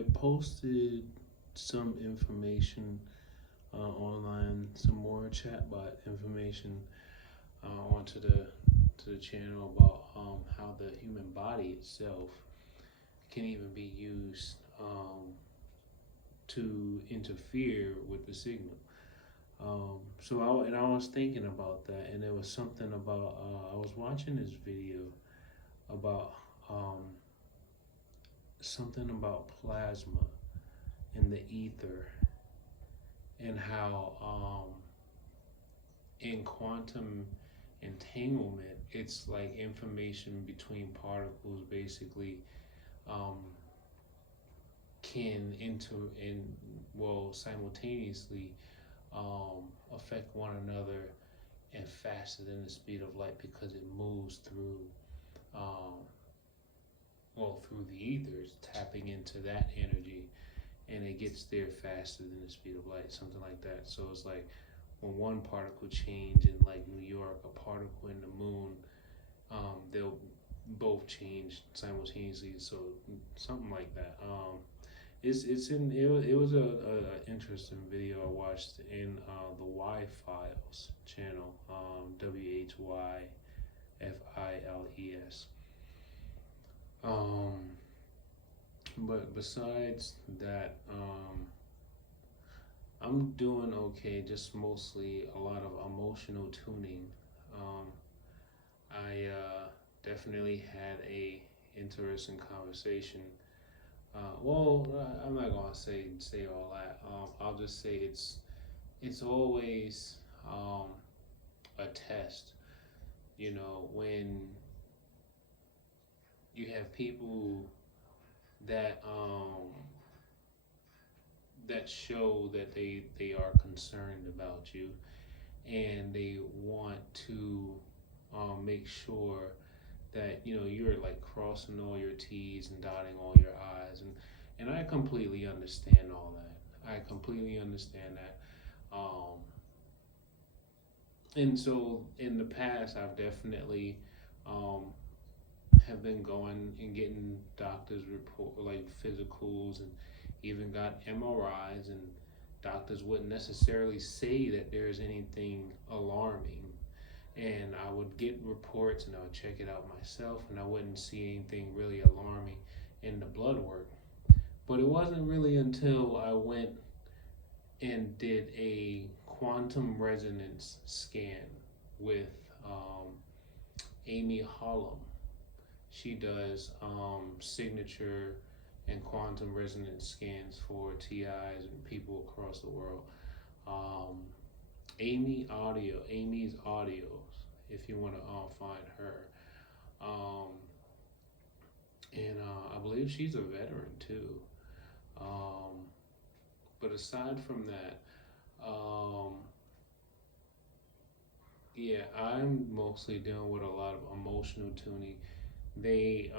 I posted some information online, some more chatbot information onto the channel about how the human body itself can even be used to interfere with the signal. I was thinking about that, and there was something about I was watching this video about something about plasma in the ether, and how in quantum entanglement, it's like information between particles basically um, can simultaneously affect one another and faster than the speed of light, because it moves um, through the ethers, tapping into that energy, and it gets there faster than the speed of light, something like that. So it's like when one particle change in like New York, a particle in the moon, they'll both change simultaneously. So something like that. It was a interesting video I watched in the Y Files channel, WHYFILES. Um, but besides that, I'm doing okay. Just mostly a lot of emotional tuning. Um, I definitely had a interesting conversation. I'm not gonna say all that. I'll just say it's always a test. You know, when you have people that that show that they are concerned about you, and they want to make sure that you're like crossing all your T's and dotting all your I's, and I completely understand all that. I completely understand that. And so in the past, I've definitely um, have been going and getting doctors report like physicals, and even got MRIs, and doctors wouldn't necessarily say that there's anything alarming, and I would get reports and I would check it out myself, and I wouldn't see anything really alarming in the blood work. But it wasn't really until I went and did a quantum resonance scan with Amy Hollum. She does signature and quantum resonance scans for TIs and people across the world. Um, Amy's Audios, if you want to find her. Um, and I believe she's a veteran too. Um, but aside from that, um, yeah, I'm mostly dealing with a lot of emotional tuning. They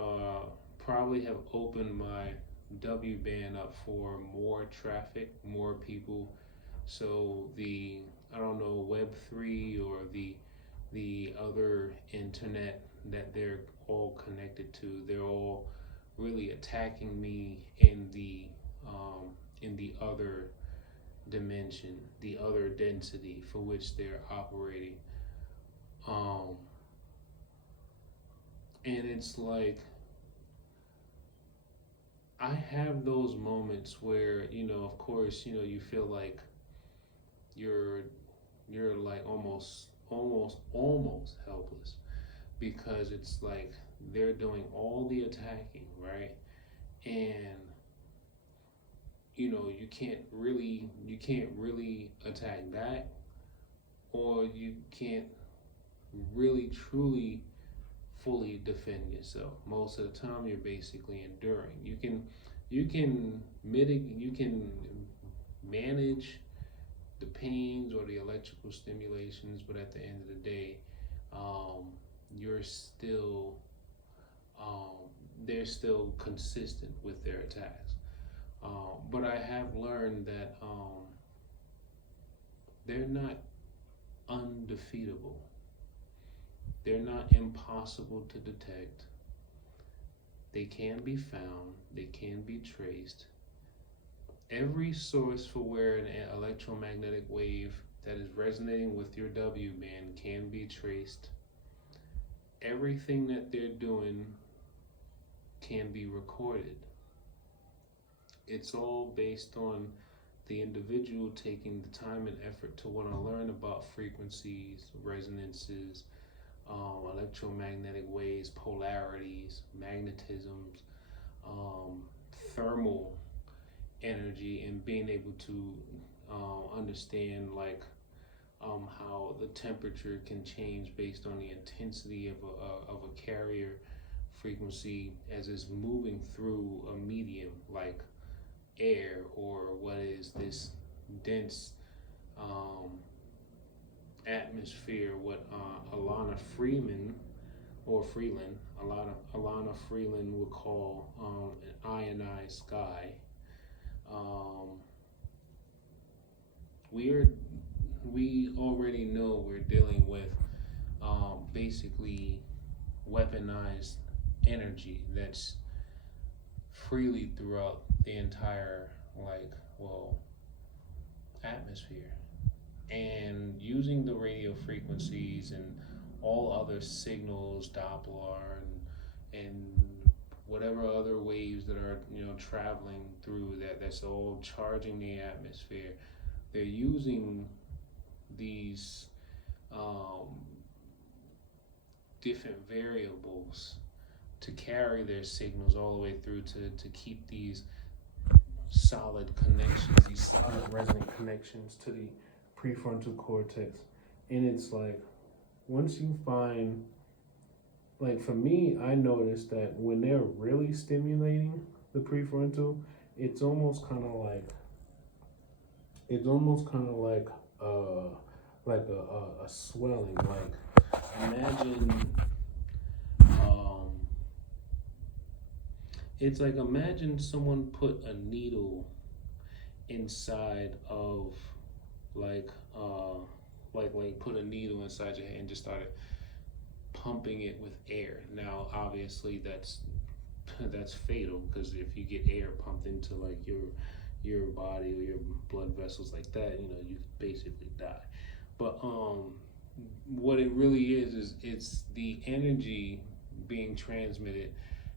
probably have opened my W band up for more traffic, more people. So I don't know, Web3 or the other internet that they're all connected to, they're all really attacking me in the other dimension, the other density for which they're operating. Um, and it's like I have those moments where, of course, you feel like you're you're like almost helpless, because it's like they're doing all the attacking, right? And you can't really attack back, or you can't really truly fully defend yourself. Most of the time you're basically enduring. You can mitigate, you can manage the pains or the electrical stimulations, but at the end of the day, you're still um, they're still consistent with their attacks. But I have learned that they're not undefeatable. They're not impossible to detect. They can be found, they can be traced, Every source for where an electromagnetic wave that is resonating with your W band can be traced. Everything that they're doing can be recorded. It's all based on the individual taking the time and effort to want to learn about frequencies, resonances, electromagnetic waves, polarities, magnetisms, thermal energy, and being able to understand like how the temperature can change based on the intensity of a carrier frequency as it's moving through a medium like air or what is this dense um, atmosphere, what Alana Freeman or Freeland, Alana Freeland would call an ionized sky. Um, we already know we're dealing with basically weaponized energy that's freely throughout the entire atmosphere, and using the radio frequencies and all other signals, Doppler and whatever other waves that are traveling through that's all charging the atmosphere. They're using these um, different variables to carry their signals all the way through to keep these solid connections, these solid resonant connections to the prefrontal cortex. And it's like, once you find, like for me, I noticed that when they're really stimulating the prefrontal, it's almost kind of like, a swelling. Like imagine, um, it's like imagine someone put a needle inside of like put a needle inside your hand and just started pumping it with air. Now obviously that's fatal, because if you get air pumped into like your body or your blood vessels like that, you basically die. But what it really is it's the energy being transmitted,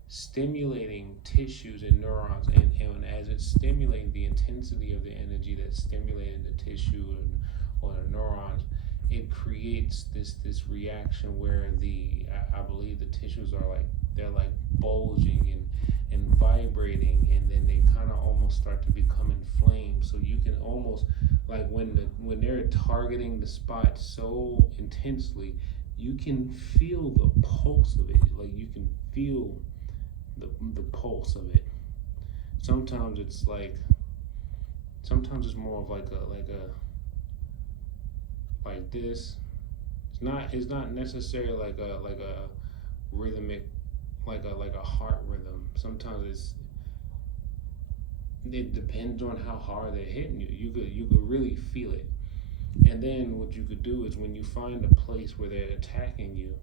stimulating tissues and neurons, and as it's stimulating, the intensity of the energy that's stimulating the tissue or the neurons, it creates this reaction where I believe the tissues are like they're like bulging and vibrating, and then they kind of almost start to become inflamed. So you can almost, like when they're targeting the spot so intensely, you can feel the pulse of it. Like you can feel the pulse of it. Sometimes it's more of like this. It's not necessarily like a rhythmic, like a heart rhythm. Sometimes it depends on how hard they're hitting you. You could really feel it. And then what you could do is, when you find a place where they're attacking you,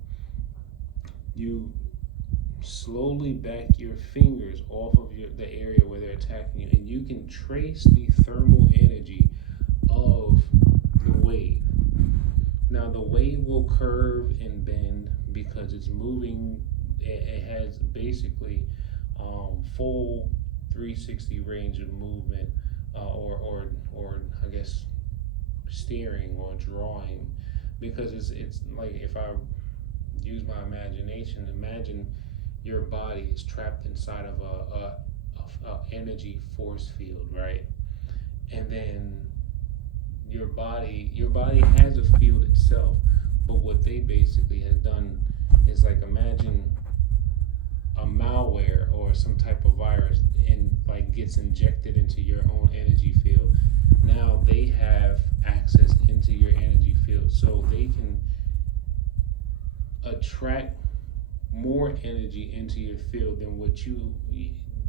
you slowly back your fingers off of the area where they're attacking you, and you can trace the thermal energy of the wave. Now the wave will curve and bend because it's moving. It has basically full 360 range of movement, or I guess steering or drawing, because it's like, if I use my imagination, imagine your body is trapped inside of a energy force field, right? And then your body has a field itself, but what they basically has done is, like, imagine a malware or some type of virus and like gets injected into your own energy field. Now they have access into your energy field, so they can attract more energy into your field than what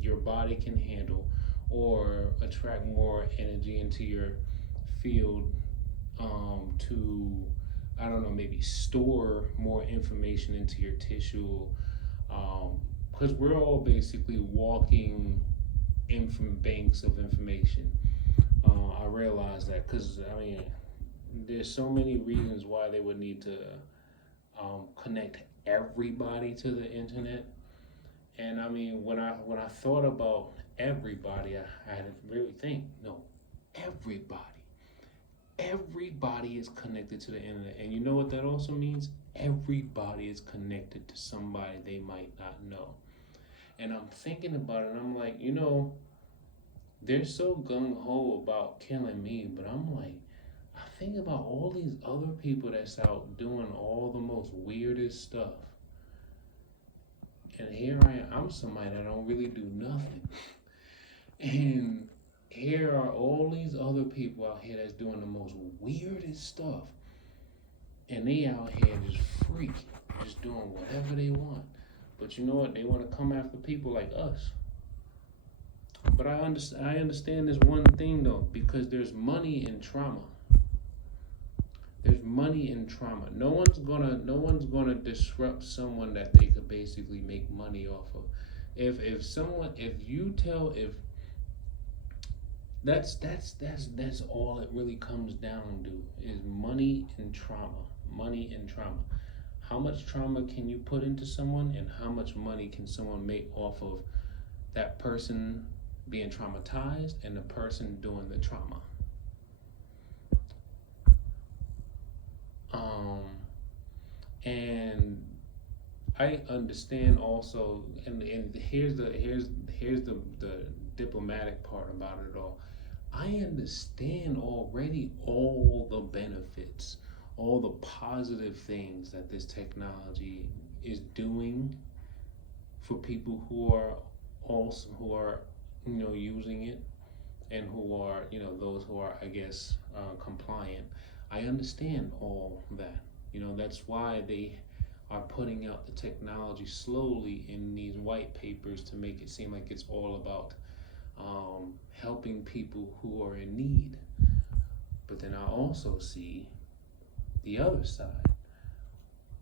your body can handle, or attract more energy into your field to, I don't know, maybe store more information into your tissue, because we're all basically walking banks of information. I realize that because I mean, there's so many reasons why they would need to connect everybody to the internet. And I mean, when I thought about everybody, I had to really think. No, everybody. Everybody is connected to the internet. And you know what that also means? Everybody is connected to somebody they might not know. And I'm thinking about it, and I'm like, they're so gung ho about killing me, but I'm like, I think about all these other people that's out doing all the most weirdest stuff. And here I am, I'm somebody that don't really do nothing. And here are all these other people out here that's doing the most weirdest stuff. And they out here just freaking, just doing whatever they want. But you know what? They want to come after people like us. But I understand this one thing though, because there's money in trauma. There's money in trauma. No one's gonna disrupt someone that they could basically make money off of. If that's all it really comes down to is money and trauma. Money and trauma. How much trauma can you put into someone, and how much money can someone make off of that person being traumatized and the person doing the trauma? And I understand also, and here's the diplomatic part about it all. I understand already all the benefits, all the positive things that this technology is doing for people who are using it, and who are those who are, I guess, compliant. I understand all that. That's why they are putting out the technology slowly in these white papers to make it seem like it's all about helping people who are in need. But then I also see the other side.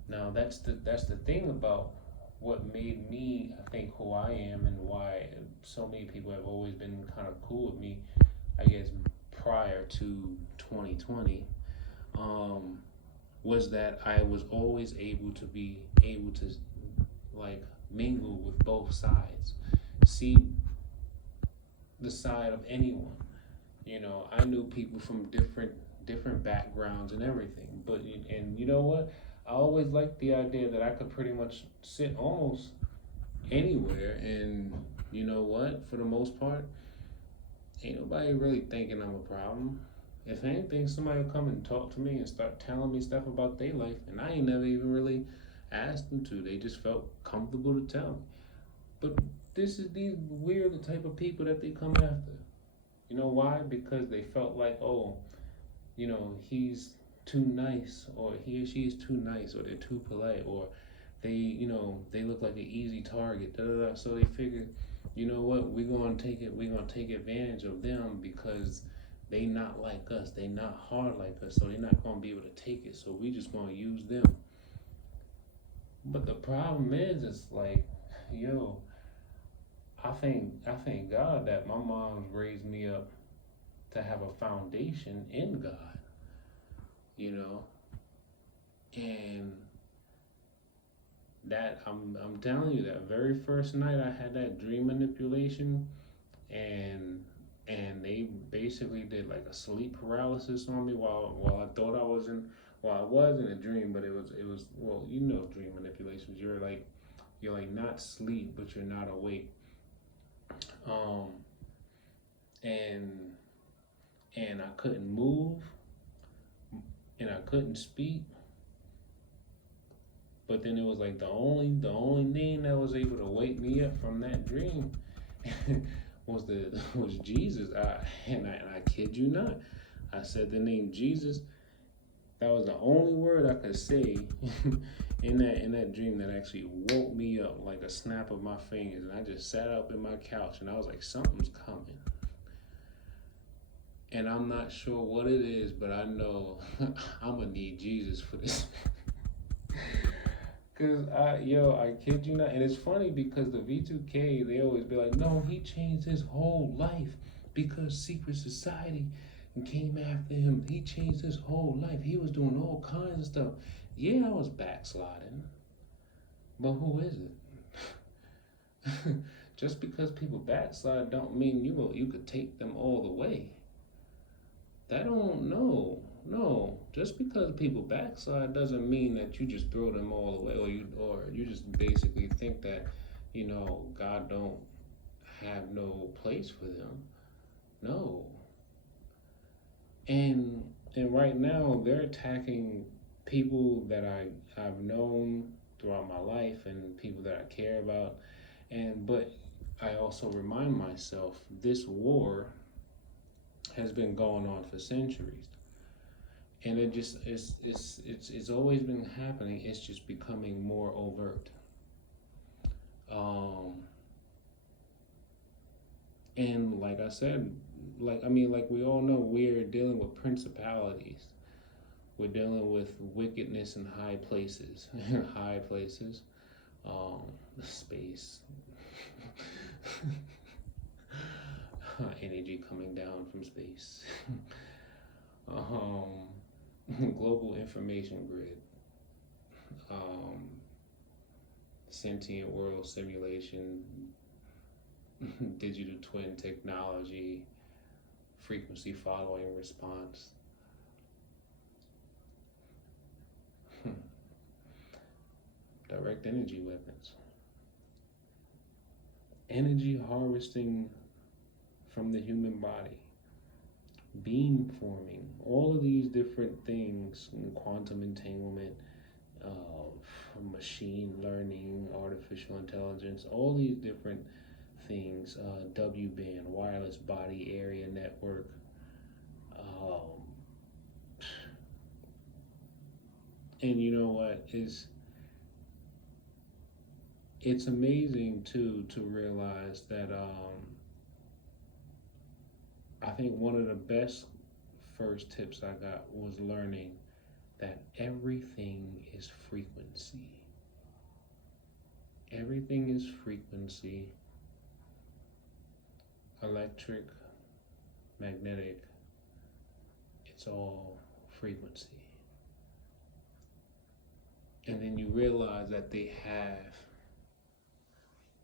Now that's the thing about what made me, I think, who I am, and why so many people have always been kind of cool with me, I guess, prior to 2020, was that I was always able to like mingle with both sides, see the side of anyone. I knew people from different backgrounds and everything, and you know what? I always liked the idea that I could pretty much sit almost anywhere, and you know what? For the most part, ain't nobody really thinking I'm a problem. If anything, somebody will come and talk to me and start telling me stuff about their life, and I ain't never even really asked them to. They just felt comfortable to tell me. But these weird type of people that they come after. You know why? Because they felt like, oh, he's too nice, or he or she is too nice, or they're too polite, or they look like an easy target. Da, da, da. So they figured, you know what? We're gonna take advantage of them because they not like us. They not hard like us, so they're not gonna be able to take it. So we just gonna use them. But the problem is, it's like, I thank God that my mom's raised me up to have a foundation in God. And that I'm telling you, that very first night I had that dream manipulation, and they basically did like a sleep paralysis on me while I thought I was in a dream, but it was well, dream manipulations, you're like not asleep, but you're not awake. And I couldn't move, and I couldn't speak. But then it was like the only thing that was able to wake me up from that dream was Jesus. And I kid you not, I said the name Jesus. That was the only word I could say in that dream that actually woke me up like a snap of my fingers. And I just sat up in my couch, and I was like, something's coming. And I'm not sure what it is, but I know I'm gonna need Jesus for this. Cause I kid you not, and it's funny because the V2K, they always be like, no, he changed his whole life because secret society came after him. He changed his whole life. He was doing all kinds of stuff. Yeah, I was backsliding, but who is it? Just because people backslide don't mean you could take them all the way. That don't no. Just because people backslide doesn't mean that you just throw them all away, or you just basically think that God don't have no place for them. No. And right now they're attacking people that I've known throughout my life and people that I care about. But I also remind myself this war has been going on for centuries, and it's always been happening. It's just becoming more overt. Um, and like I said, like we all know, we're dealing with principalities. We're dealing with wickedness in high places, high places, um, space, energy coming down from space, um, global information grid, um, sentient world simulation, digital twin technology, frequency following response. Direct energy weapons, energy harvesting from the human body, beam forming, all of these different things, quantum entanglement, machine learning, artificial intelligence, all these different things, W-band, wireless body area network. Um, and you know what is it's amazing to realize that I think one of the best first tips I got was learning that everything is frequency. Everything is frequency, electric, magnetic, it's all frequency. And then you realize that they have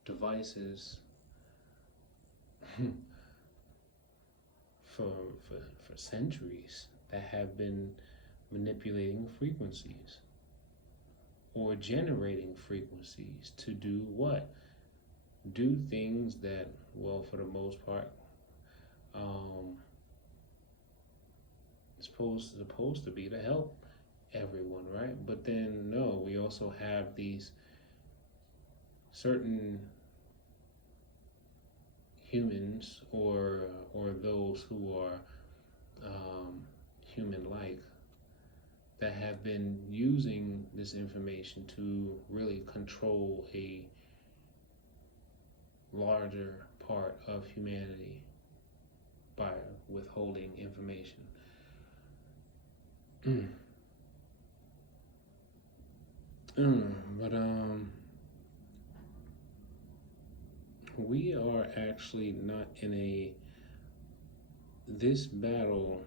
devices for centuries that have been manipulating frequencies or generating frequencies to do what? Do things that, well, for the most part, supposed to be to help everyone, right? But then no, we also have these certain humans or those who are human-like that have been using this information to really control a larger part of humanity by withholding information. But we are actually not in this battle.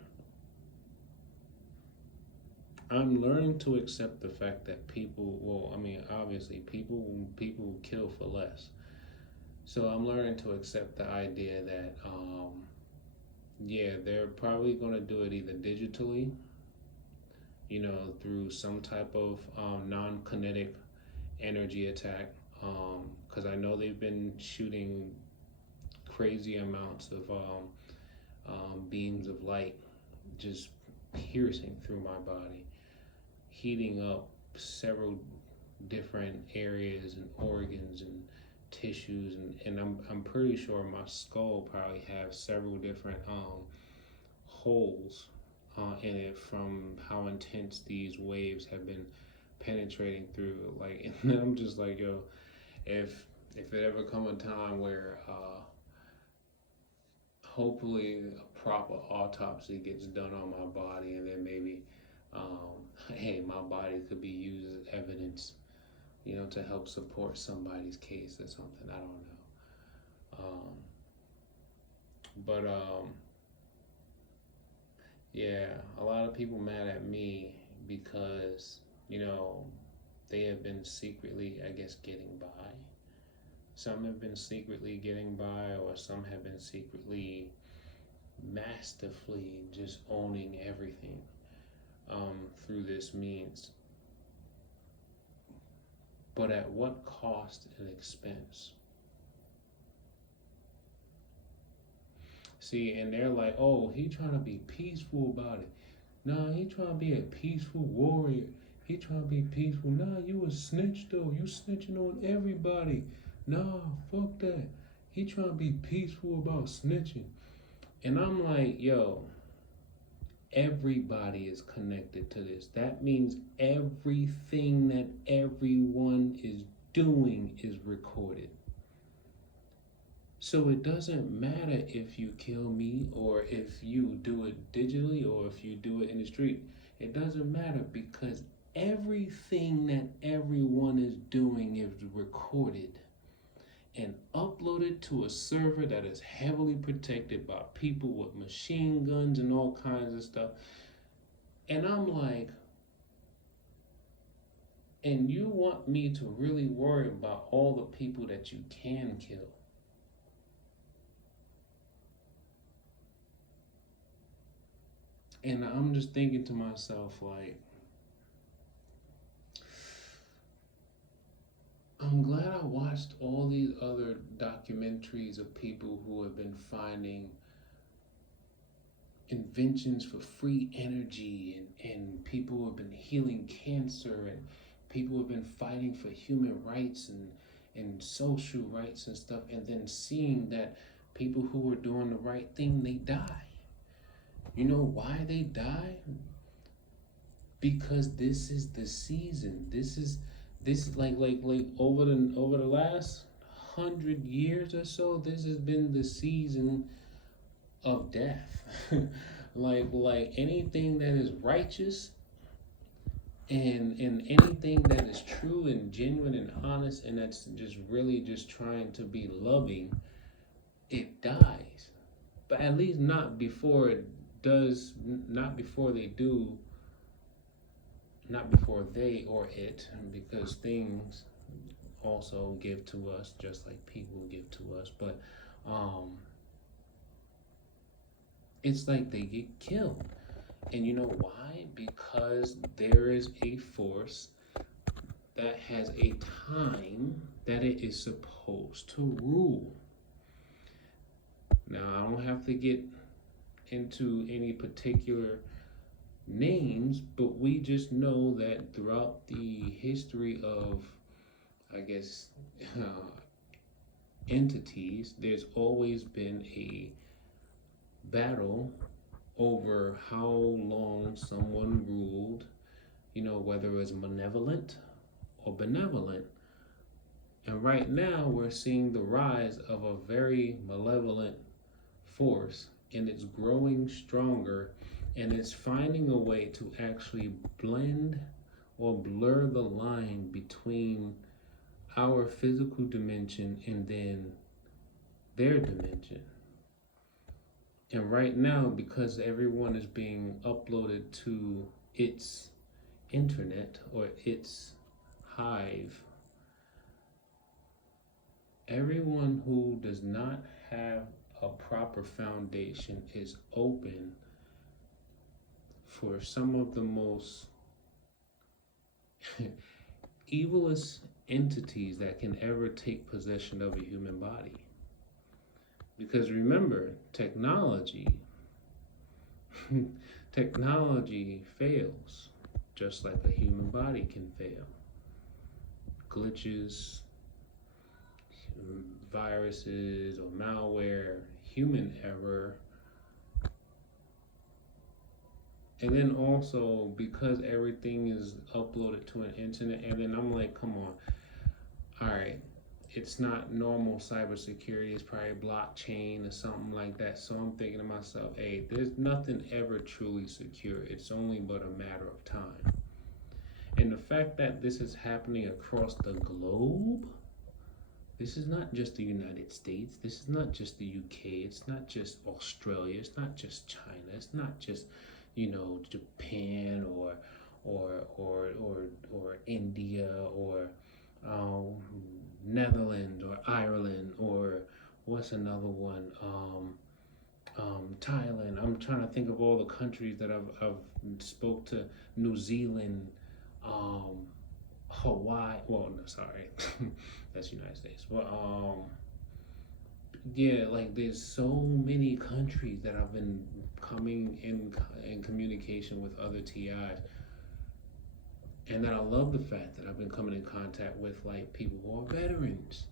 I'm learning to accept the fact that people, well, I mean, obviously people kill for less. So I'm learning to accept the idea that, yeah, they're probably going to do it either digitally, through some type of non-kinetic energy attack. Because I know they've been shooting crazy amounts of beams of light just piercing through my body, heating up several different areas and organs and tissues, and I'm pretty sure my skull probably has several different holes in it from how intense these waves have been penetrating through. Like, and I'm just like, yo, if it ever come a time where hopefully a proper autopsy gets done on my body, and then maybe hey, my body could be used as evidence, to help support somebody's case or something. I don't know. But yeah, a lot of people mad at me because, they have been secretly, I guess, getting by. Some have been secretly getting by, or some have been secretly, masterfully just owning everything through this means. But at what cost and expense? See, and they're like, oh, he trying to be peaceful about it. Nah, he trying to be a peaceful warrior. He trying to be peaceful. Nah, you a snitch though. You snitching on everybody. Nah, fuck that. He trying to be peaceful about snitching. And I'm like, yo, everybody is connected to this. That means everything that everyone is doing is recorded. So it doesn't matter if you kill me or if you do it digitally or if you do it in the street. It doesn't matter because everything that everyone is doing is recorded and uploaded to a server that is heavily protected by people with machine guns and all kinds of stuff. And I'm like, and you want me to really worry about all the people that you can kill? And I'm just thinking to myself, like, I'm glad I watched all these other documentaries of people who have been finding inventions for free energy and people who have been healing cancer and people who have been fighting for human rights and social rights and stuff, and then seeing that people who were doing the right thing, they die. You know why they die? Because this is the season. This is like over the last 100 years or so, this has been the season of death. like anything that is righteous and anything that is true and genuine and honest and that's just really just trying to be loving, it dies. But at least not before it does, not before they do, not before they or it, because things also give to us just like people give to us. But it's like they get killed. And you know why? Because there is a force that has a time that it is supposed to rule. Now, I don't have to get into any particular names, but we just know that throughout the history of, I guess, entities, there's always been a battle over how long someone ruled, whether it was malevolent or benevolent. And right now we're seeing the rise of a very malevolent force, and it's growing stronger, and it's finding a way to actually blend or blur the line between our physical dimension and then their dimension. And right now, because everyone is being uploaded to its internet or its hive, everyone who does not have a proper foundation is open for some of the most evilest entities that can ever take possession of a human body. Because remember, technology fails, just like a human body can fail. Glitches, viruses or malware, human error. And then also, because everything is uploaded to an internet, and then I'm like, come on, all right, it's not normal cybersecurity, it's probably blockchain or something like that. So I'm thinking to myself, hey, there's nothing ever truly secure. It's only but a matter of time. And the fact that this is happening across the globe, this is not just the United States, this is not just the UK, it's not just Australia, it's not just China, it's not just, Japan or India or um, Netherlands or Ireland or what's another one? Thailand. I'm trying to think of all the countries that I've spoke to. New Zealand, um, Hawaii. Well, no, sorry, that's United States. But yeah, like there's so many countries that I've been coming in communication with other TIs, and then I love the fact that I've been coming in contact with like people who are veterans,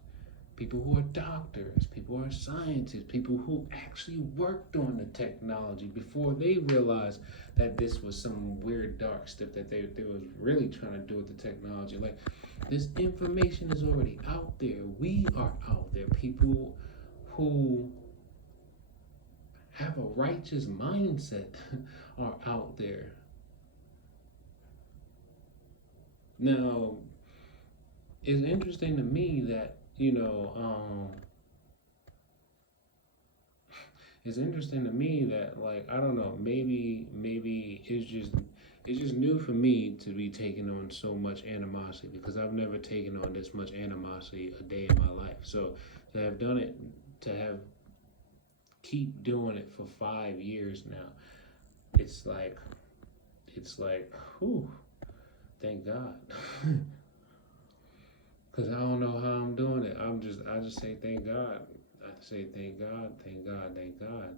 people who are doctors, people who are scientists, people who actually worked on the technology before they realized that this was some weird dark stuff that they was really trying to do with the technology. Like this information is already out there. We are out there. People who have a righteous mindset are out there. Now, it's interesting to me that, it's interesting to me that like I don't know, maybe it's just new for me to be taking on so much animosity because I've never taken on this much animosity a day in my life. So to have done it, to have keep doing it for 5 years now, it's like, whew, thank God. Cause I don't know how I'm doing it. I just say thank God. I say thank God, thank God, thank God.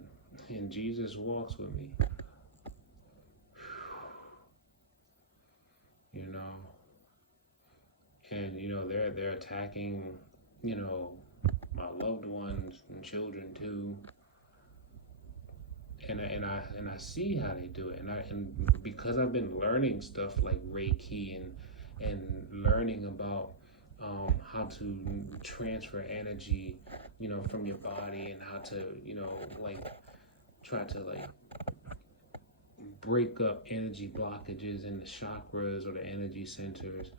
And Jesus walks with me. You know. And they're attacking, my loved ones and children too. And I see how they do it. And because I've been learning stuff like Reiki and learning about how to transfer energy, from your body and how to, like try to like break up energy blockages in the chakras or the energy centers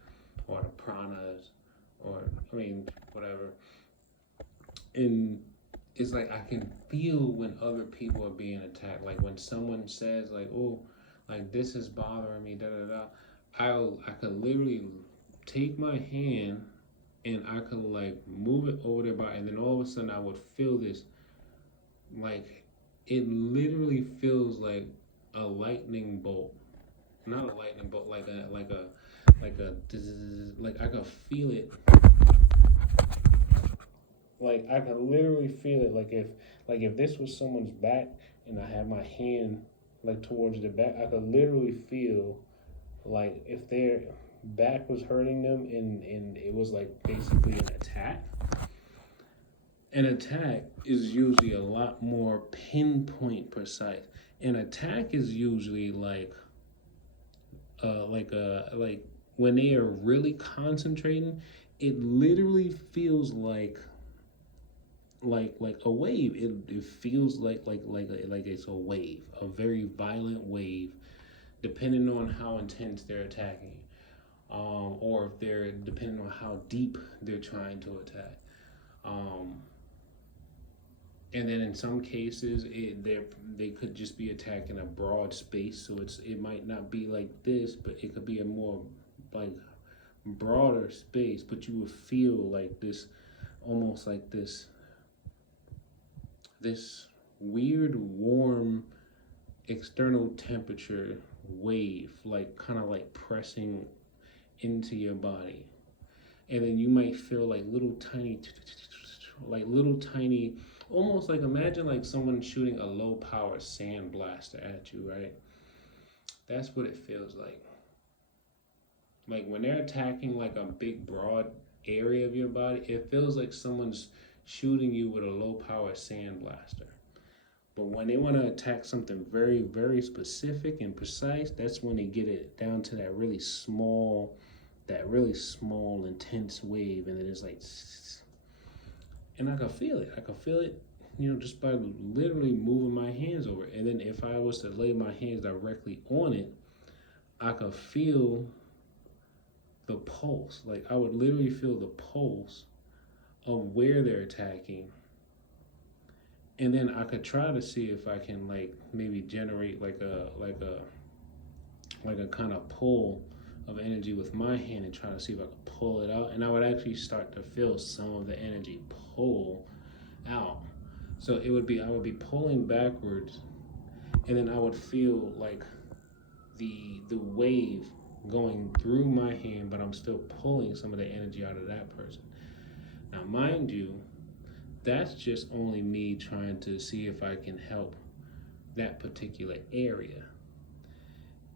or the pranas or whatever. And it's like I can feel when other people are being attacked. Like when someone says like, "Oh, like this is bothering me," da da da. I could literally take my hand and I could like move it over their body, and then all of a sudden I would feel this, like it literally feels like a lightning bolt, not a lightning bolt, like I could feel it, like I could literally feel it, like if this was someone's back and I had my hand like towards the back, I could literally feel like if their back was hurting them and it was like basically an attack. An attack is usually a lot more pinpoint precise. An attack is usually like when they are really concentrating, it literally feels like a wave. It feels like it's a wave, a very violent wave, depending on how intense they're attacking, or if they're depending on how deep they're trying to attack. Um, and then in some cases, they could just be attacking a broad space, so it might not be like this, but it could be a more like broader space. But you would feel like this, almost like this weird warm external temperature wave, like kind of like pressing into your body. And then you might feel like little tiny, almost like imagine like someone shooting a low power sand blaster at you, right? That's what it feels like. Like when they're attacking like a big broad area of your body, it feels like someone's shooting you with a low power sand blaster. But when they want to attack something very, very specific and precise, that's when they get it down to that really small, intense wave, and then it's like, and I can feel it. I can feel it, just by literally moving my hands over it. And then if I was to lay my hands directly on it, I could feel the pulse. Like I would literally feel the pulse of where they're attacking, and then I could try to see if I can like maybe generate like a kind of pull of energy with my hand and try to see if I could pull it out. And I would actually start to feel some of the energy pull out. So it would be, I would be pulling backwards, and then I would feel like the wave going through my hand, but I'm still pulling some of the energy out of that person. Now, mind you, that's just only me trying to see if I can help that particular area.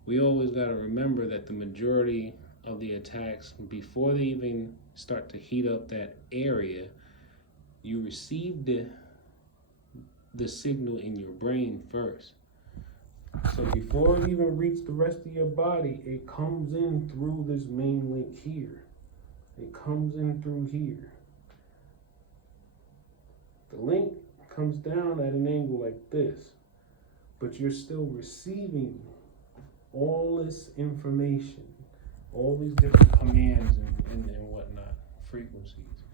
We always got to remember that the majority of the attacks, before they even start to heat up that area, you receive the signal in your brain first. So before it even reaches the rest of your body, it comes in through this main link here. It comes in through here. The link comes down at an angle like this, but you're still receiving all this information, all these different commands and whatnot, frequencies.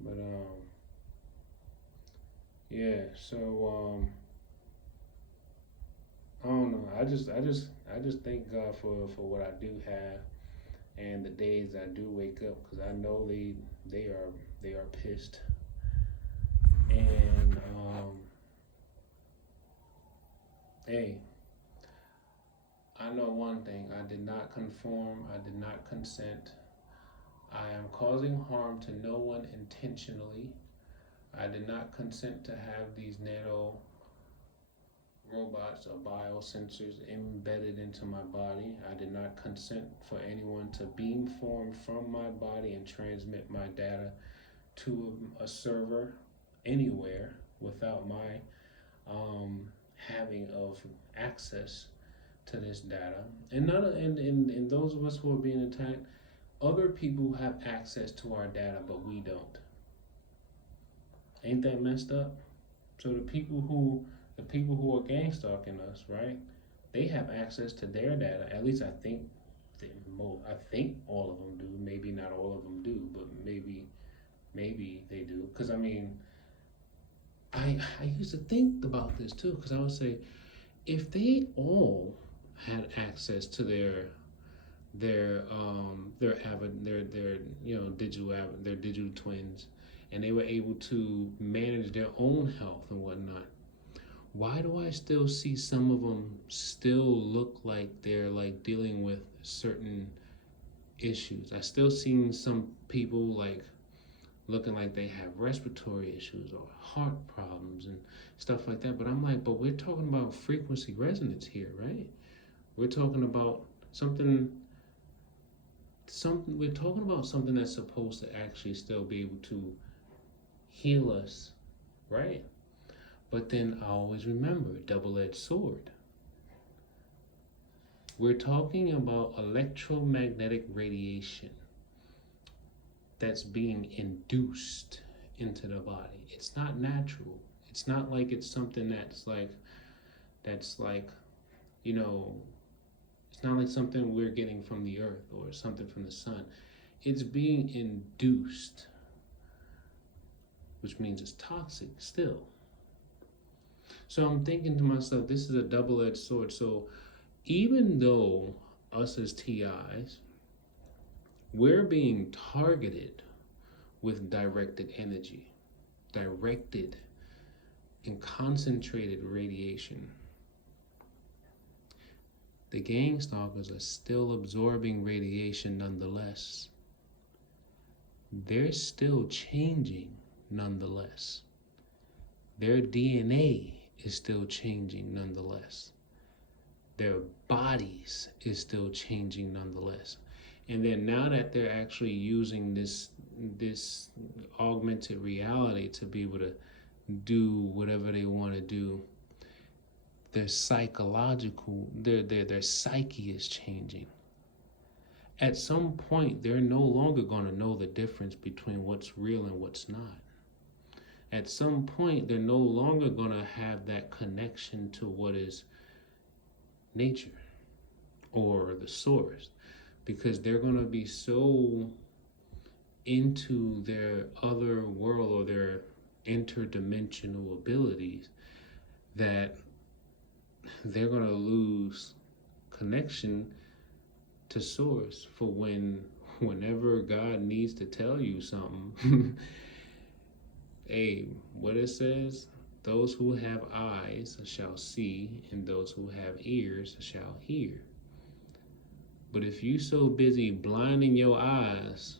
But yeah, so I don't know. I just thank God for what I do have, and the days I do wake up, because I know they are pissed. And hey, I know one thing: I did not conform. I did not consent. I am causing harm to no one intentionally. I did not consent to have these nano robots or biosensors embedded into my body. I did not consent for anyone to beamform from my body and transmit my data to a server anywhere without my having of access to this data. And and those of us who are being attacked, other people have access to our data, but we don't. Ain't that messed up? So the people who are gang stalking us, right? They have access to their data. At least I think all of them do. Maybe not all of them do, but maybe they do. Because I mean, I used to think about this too. Because I would say, if they all had access to their digital twins, and they were able to manage their own health and whatnot, why do I still see some of them still look like they're like dealing with certain issues? I still seen some people like looking like they have respiratory issues or heart problems and stuff like that. But I'm like, but we're talking about frequency resonance here, right? We're talking about something we're talking about something that's supposed to actually still be able to heal us, right? But then I always remember double-edged sword. We're talking about electromagnetic radiation that's being induced into the body. It's not natural. It's not like it's something that's like, you know, it's not like something we're getting from the earth or something from the sun. It's being induced, which means it's toxic still. So I'm thinking to myself, this is a double-edged sword. So even though us as TIs, we're being targeted with directed energy, directed and concentrated radiation, the gang stalkers are still absorbing radiation nonetheless. They're still changing nonetheless. Their DNA is still changing nonetheless. Their bodies is still changing nonetheless. And then now that they're actually using this augmented reality to be able to do whatever they want to do, their psychological, their psyche is changing. At some point, they're no longer going to know the difference between what's real and what's not. At some point, they're no longer going to have that connection to what is nature or the source, because they're going to be so into their other world or their interdimensional abilities that they're going to lose connection to source for whenever God needs to tell you something. Hey, what it says, those who have eyes shall see, and those who have ears shall hear. But if you so busy blinding your eyes,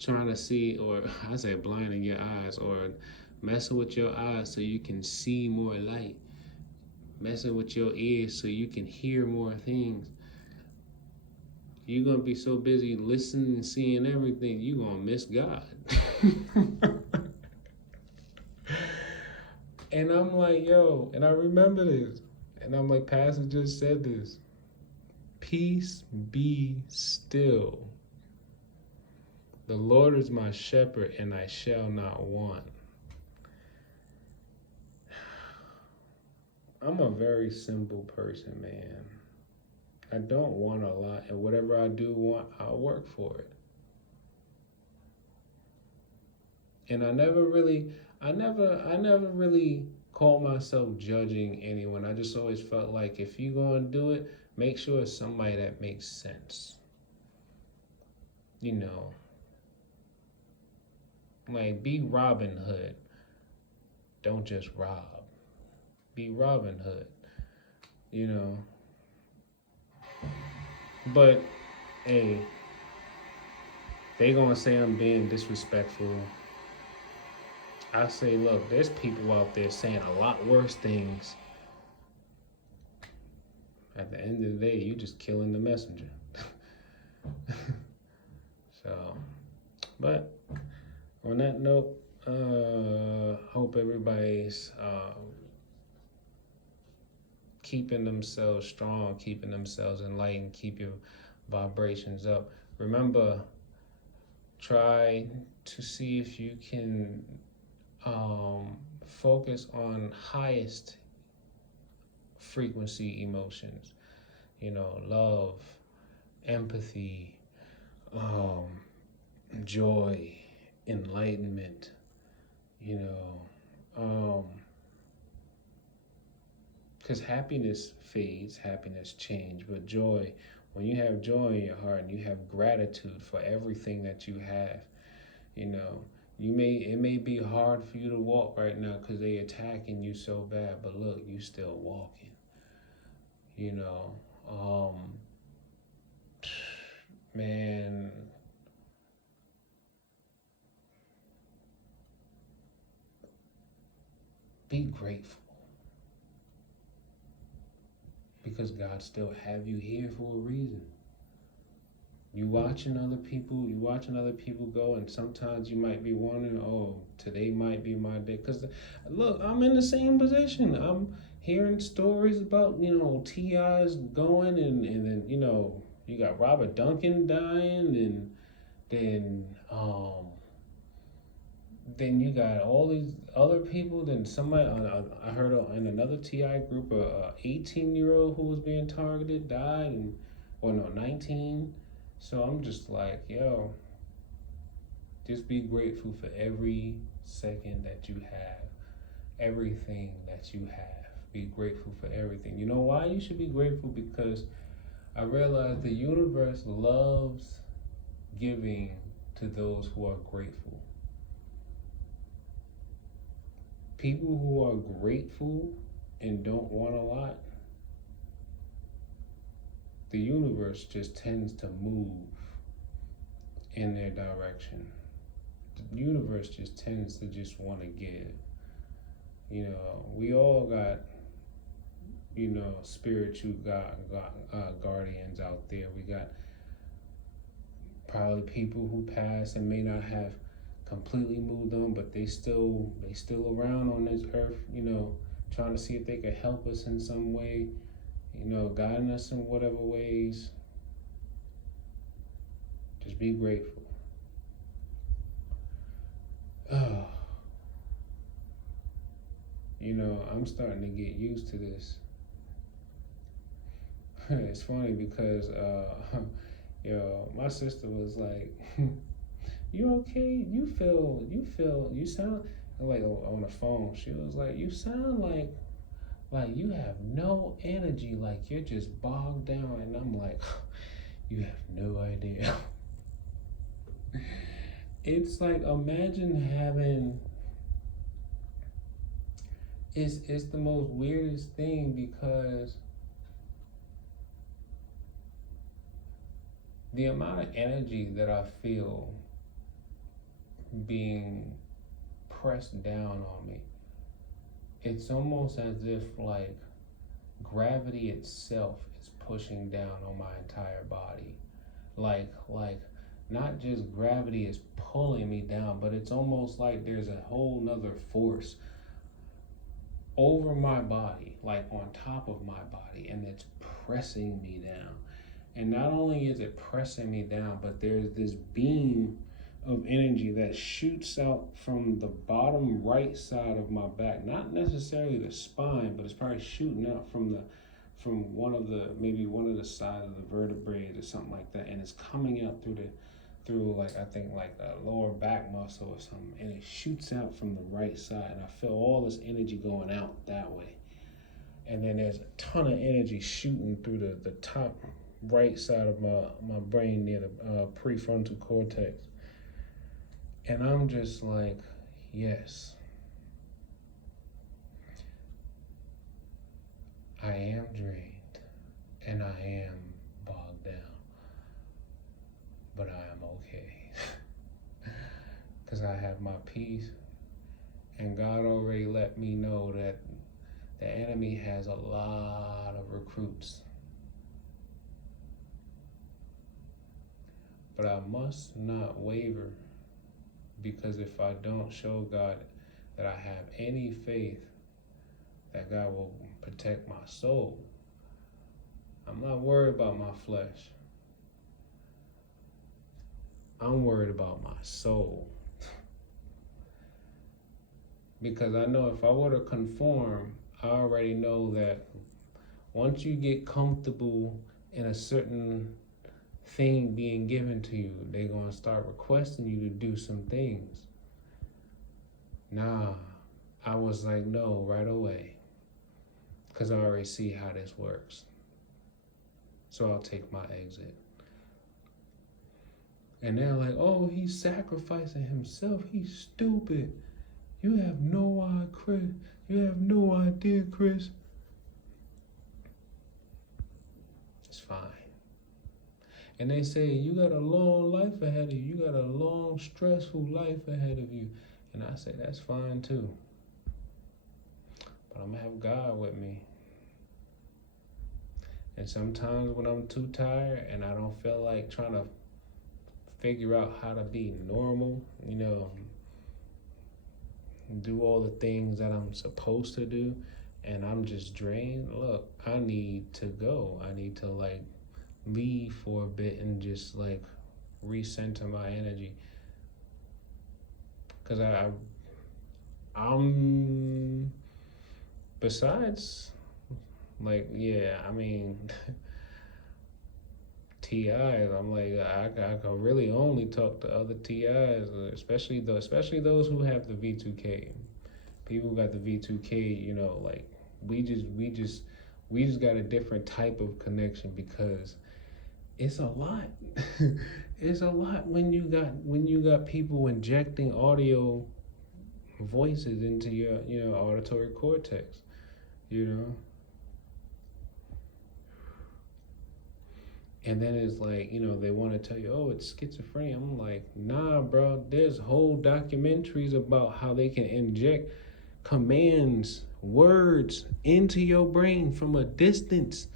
trying to see, or I say blinding your eyes, or messing with your eyes so you can see more light, messing with your ears so you can hear more things, you're going to be so busy listening and seeing everything, you're going to miss God. And I'm like, yo, and I remember this. And I'm like, Pastor just said this. Peace be still. The Lord is my shepherd, and I shall not want. I'm a very simple person, man. I don't want a lot, and whatever I do want, I'll work for it. And I never really call myself judging anyone. I just always felt like if you're gonna do it, make sure it's somebody that makes sense. You know, like be Robin Hood. Don't just rob. Be Robin Hood. You know. But hey, they gonna say I'm being disrespectful. I say, look, there's people out there saying a lot worse things. At the end of the day, you just killing the messenger. So, but on that note, hope everybody's keeping themselves strong, keeping themselves enlightened, keep your vibrations up. Remember, try to see if you can focus on highest frequency emotions, you know, love, empathy, joy, enlightenment, you know, because happiness fades, happiness changes, but joy, when you have joy in your heart and you have gratitude for everything that you have, you know, it may be hard for you to walk right now because they attacking you so bad, but look, you still walking. You know, man, be grateful because God still have you here for a reason. You watching other people go, and sometimes you might be wondering, oh, today might be my day. Because, look, I'm in the same position. I'm hearing stories about, you know, T.I.'s going, and then, you know, you got Robert Duncan dying, and then you got all these other people. Then somebody, I heard in another T.I. group, a 18-year-old who was being targeted died, and, or no, 19. So I'm just like, yo, just be grateful for every second that you have, everything that you have. Be grateful for everything. You know why you should be grateful? Because I realize the universe loves giving to those who are grateful. People who are grateful and don't want a lot, the universe just tends to move in their direction. The universe just tends to just want to give. You know, we all got, you know, spiritual guardians out there. We got probably people who pass and may not have completely moved on, but they still around on this earth, you know, trying to see if they could help us in some way, you know, guiding us in whatever ways. Just be grateful. Oh, you know, I'm starting to get used to this. it's funny because my sister was like, "You okay? You sound like on the phone." She was like, "You sound like you have no energy, like you're just bogged down." And I'm like, "You have no idea." It's like imagine having it's the most weirdest thing because the amount of energy that I feel being pressed down on me, it's almost as if like gravity itself is pushing down on my entire body. Like not just gravity is pulling me down, but it's almost like there's a whole nother force over my body, like on top of my body, and it's pressing me down. And not only is it pressing me down, but there's this beam of energy that shoots out from the bottom right side of my back. Not necessarily the spine, but it's probably shooting out from maybe one of the sides of the vertebrae or something like that, and it's coming out through like I think like the lower back muscle or something, and it shoots out from the right side, and I feel all this energy going out that way. And then there's a ton of energy shooting through the top right side of my brain near the prefrontal cortex. And I'm just like, yes, I am drained and I am bogged down, but I am okay because I have my peace, and God already let me know that the enemy has a lot of recruits. But I must not waver, because if I don't show God that I have any faith that God will protect my soul, I'm not worried about my flesh. I'm worried about my soul. Because I know if I were to conform, I already know that once you get comfortable in a certain thing being given to you, they're going to start requesting you to do some things. Nah, I was like, no, right away. Because I already see how this works. So I'll take my exit. And they're like, oh, he's sacrificing himself. He's stupid. You have no idea, Chris. You have no idea, Chris. It's fine. And they say, you got a long life ahead of you. You got a long, stressful life ahead of you. And I say, that's fine too. But I'm going to have God with me. And sometimes when I'm too tired and I don't feel like trying to figure out how to be normal, do all the things that I'm supposed to do, and I'm just drained, look, I need to go. I need to leave for a bit and just recenter my energy. Because I'm besides TIs, I'm like I can really only talk to other TIs, especially those who have the V2K. People who got the V2K, we just got a different type of connection, because it's a lot. It's a lot when you got people injecting audio voices into your auditory cortex, And then it's they want to tell you, oh, it's schizophrenia. I'm like, nah, bro, there's whole documentaries about how they can inject commands, words into your brain from a distance.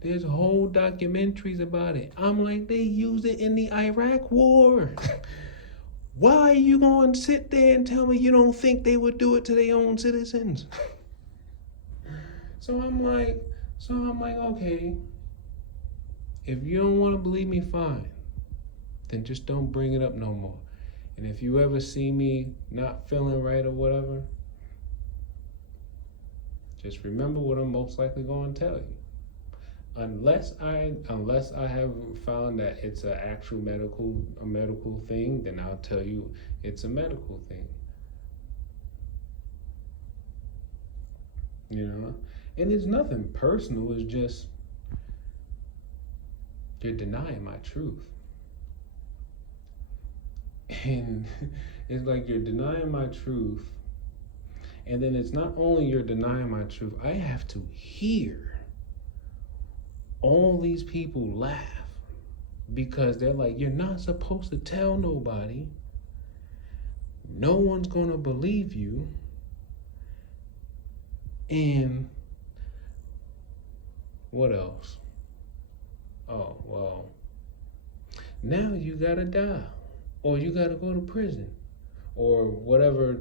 There's whole documentaries about it. I'm like, they used it in the Iraq war. Why are you going to sit there and tell me you don't think they would do it to their own citizens? So I'm like, okay. If you don't want to believe me, fine. Then just don't bring it up no more. And if you ever see me not feeling right or whatever, just remember what I'm most likely going to tell you. Unless I have found that it's an actual medical thing, then I'll tell you it's a medical thing. You know, and it's nothing personal. It's just you're denying my truth, and it's like you're denying my truth, and then it's not only you're denying my truth. I have to hear all these people laugh because they're like, you're not supposed to tell nobody. No one's gonna believe you. And what else? Oh, well, now you gotta die, or you gotta go to prison, or whatever,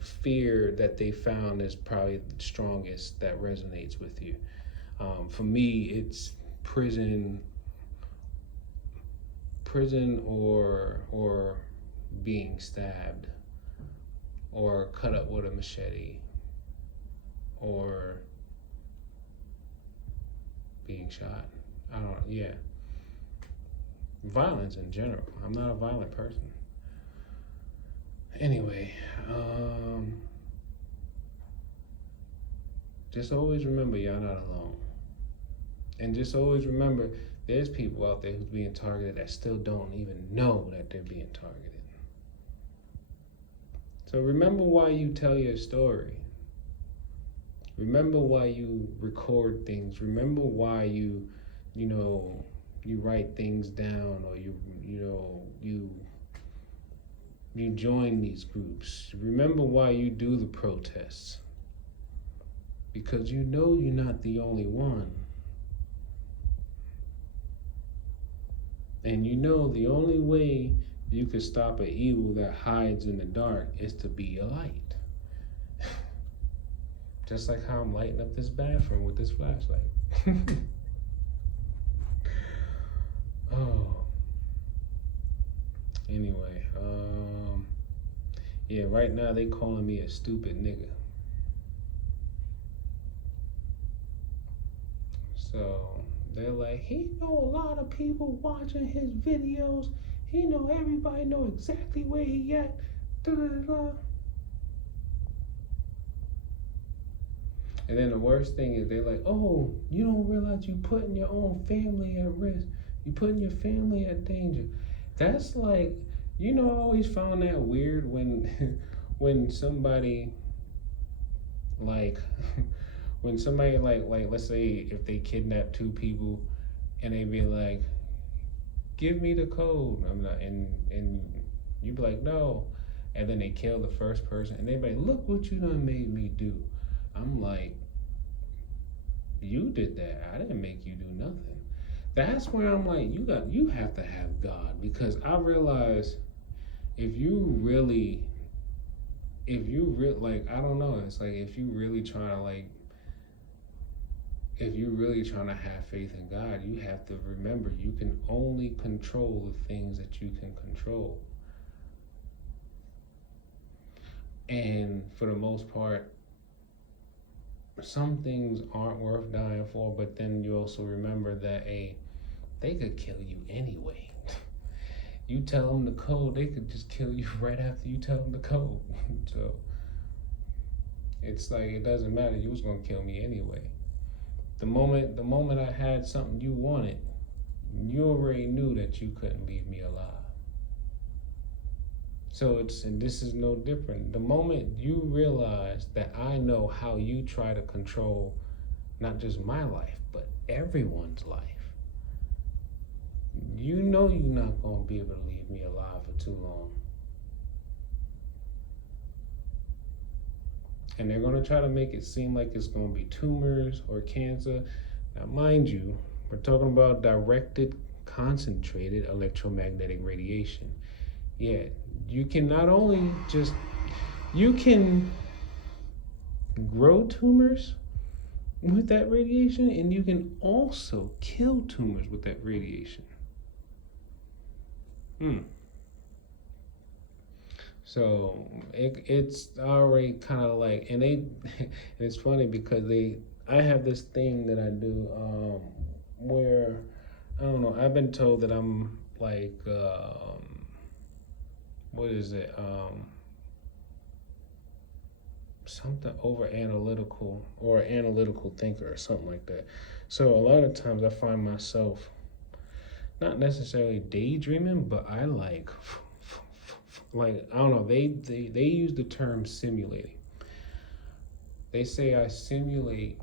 fear that they found is probably the strongest that resonates with you. For me, it's prison, or being stabbed, or cut up with a machete, or being shot. I don't. Yeah, violence in general. I'm not a violent person. Anyway, just always remember y'all not alone. And just always remember there's people out there who's being targeted that still don't even know that they're being targeted. So remember why you tell your story. Remember why you record things. Remember why you write things down, or you join these groups. Remember why you do the protests. Because you know you're not the only one. And you know the only way you could stop an evil that hides in the dark is to be a light. Just like how I'm lighting up this bathroom with this flashlight. Oh. Anyway, yeah, right now they calling me a stupid nigga. So they're like, he know a lot of people watching his videos. He know everybody know exactly where he at. Da da da. And then the worst thing is they're like, oh, you don't realize you putting your own family at risk. You putting your family at danger. That's like, I always found that weird when when somebody like when somebody like let's say if they kidnap two people and they be like, give me the code. I'm not, and you be like, no. And then they kill the first person and they be like, look what you done made me do. I'm like, you did that. I didn't make you do nothing. That's where I'm like, you have to have God, because I realize if you really like, I don't know, it's like if you really trying to have faith in God, you have to remember you can only control the things that you can control. And for the most part, some things aren't worth dying for, but then you also remember that they could kill you anyway. You tell them the code, they could just kill you right after you tell them the code. So it's like, it doesn't matter, you was gonna kill me anyway. The moment I had something you wanted, you already knew that you couldn't leave me alive. So and this is no different. The moment you realize that I know how you try to control not just my life, but everyone's life, you know you're not going to be able to leave me alive for too long. And they're going to try to make it seem like it's going to be tumors or cancer. Now, mind you, we're talking about directed, concentrated electromagnetic radiation. Yeah, you can not only you can grow tumors with that radiation, and you can also kill tumors with that radiation. So it's already kind of like, and it's funny because I have this thing that I do where I don't know. I've been told that I'm like what is it? Something over analytical or analytical thinker or something like that. So a lot of times I find myself not necessarily daydreaming, but I like I don't know. They use the term simulating. They say I simulate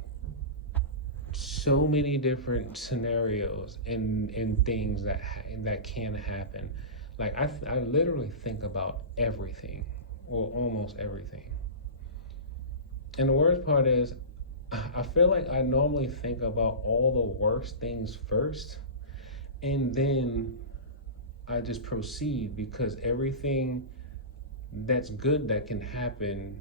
so many different scenarios and things that can happen. Like I literally think about everything or almost everything. And the worst part is I feel like I normally think about all the worst things first and then I just proceed because everything that's good that can happen.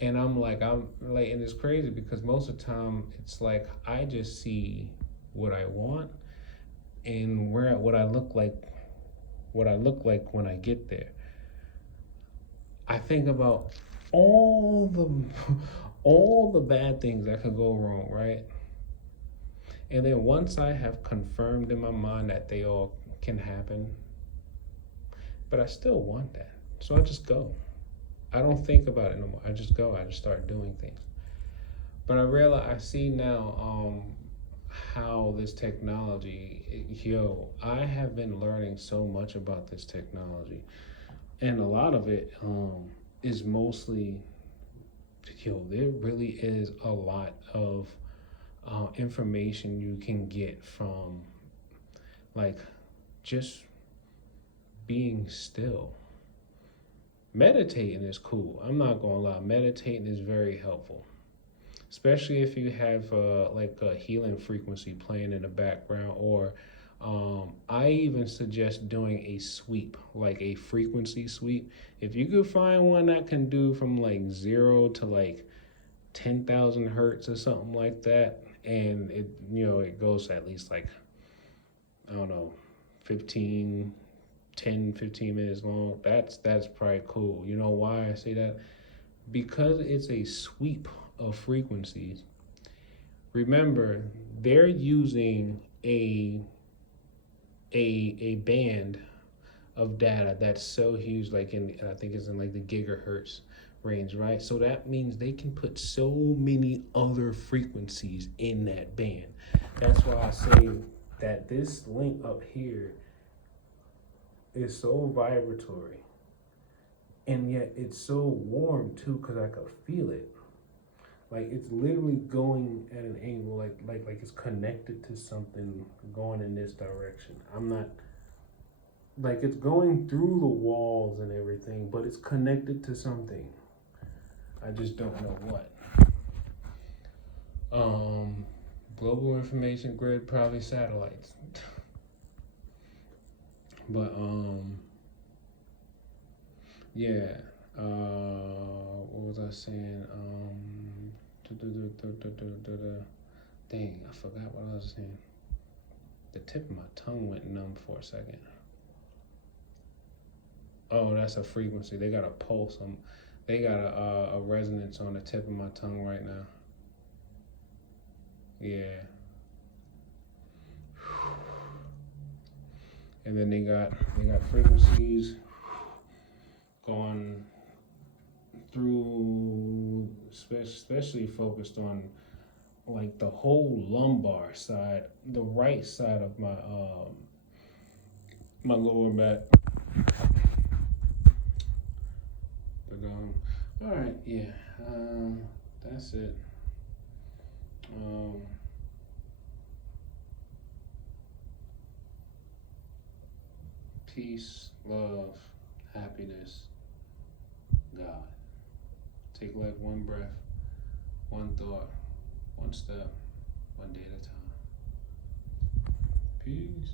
And I'm like, and it's crazy because most of the time it's like I just see what I want and where what I look like, when I get there. I think about all the all the bad things that could go wrong, right? And then once I have confirmed in my mind that they all can happen, but I still want that. So I just go. I don't think about it no more. I just go. I just start doing things. But I see now how this technology, I have been learning so much about this technology. And a lot of it is mostly, there really is a lot of information you can get from like just being still. Meditating is cool. I'm not gonna lie. Meditating is very helpful, especially if you have like a healing frequency playing in the background. Or I even suggest doing a sweep, like a frequency sweep. If you could find one that can do from like 0 to like 10,000 hertz or something like that, and it goes at least like, I don't know, 15 10-15 minutes long. That's probably cool. You know why I say that? Because it's a sweep of frequencies. Remember, they're using a band of data that's so huge, like I think it's in like the gigahertz range, right? So that means they can put so many other frequencies in that band. That's why I say that this link up here is so vibratory, and yet it's so warm too, because I could feel it. Like it's literally going at an angle, like it's connected to something going in this direction. I'm not like it's going through the walls and everything, but it's connected to something. I just don't know what. Global information grid, probably satellites. But yeah. What was I saying? Dang, I forgot what I was saying. The tip of my tongue went numb for a second. Oh, that's a frequency. They got a pulse. They got a resonance on the tip of my tongue right now. Yeah. And then they got frequencies going through, especially focused on like the whole lumbar side, the right side of my my lower back. But all right, yeah, that's it. Peace, love, happiness, God. Take like one breath, one thought, one step, one day at a time. Peace.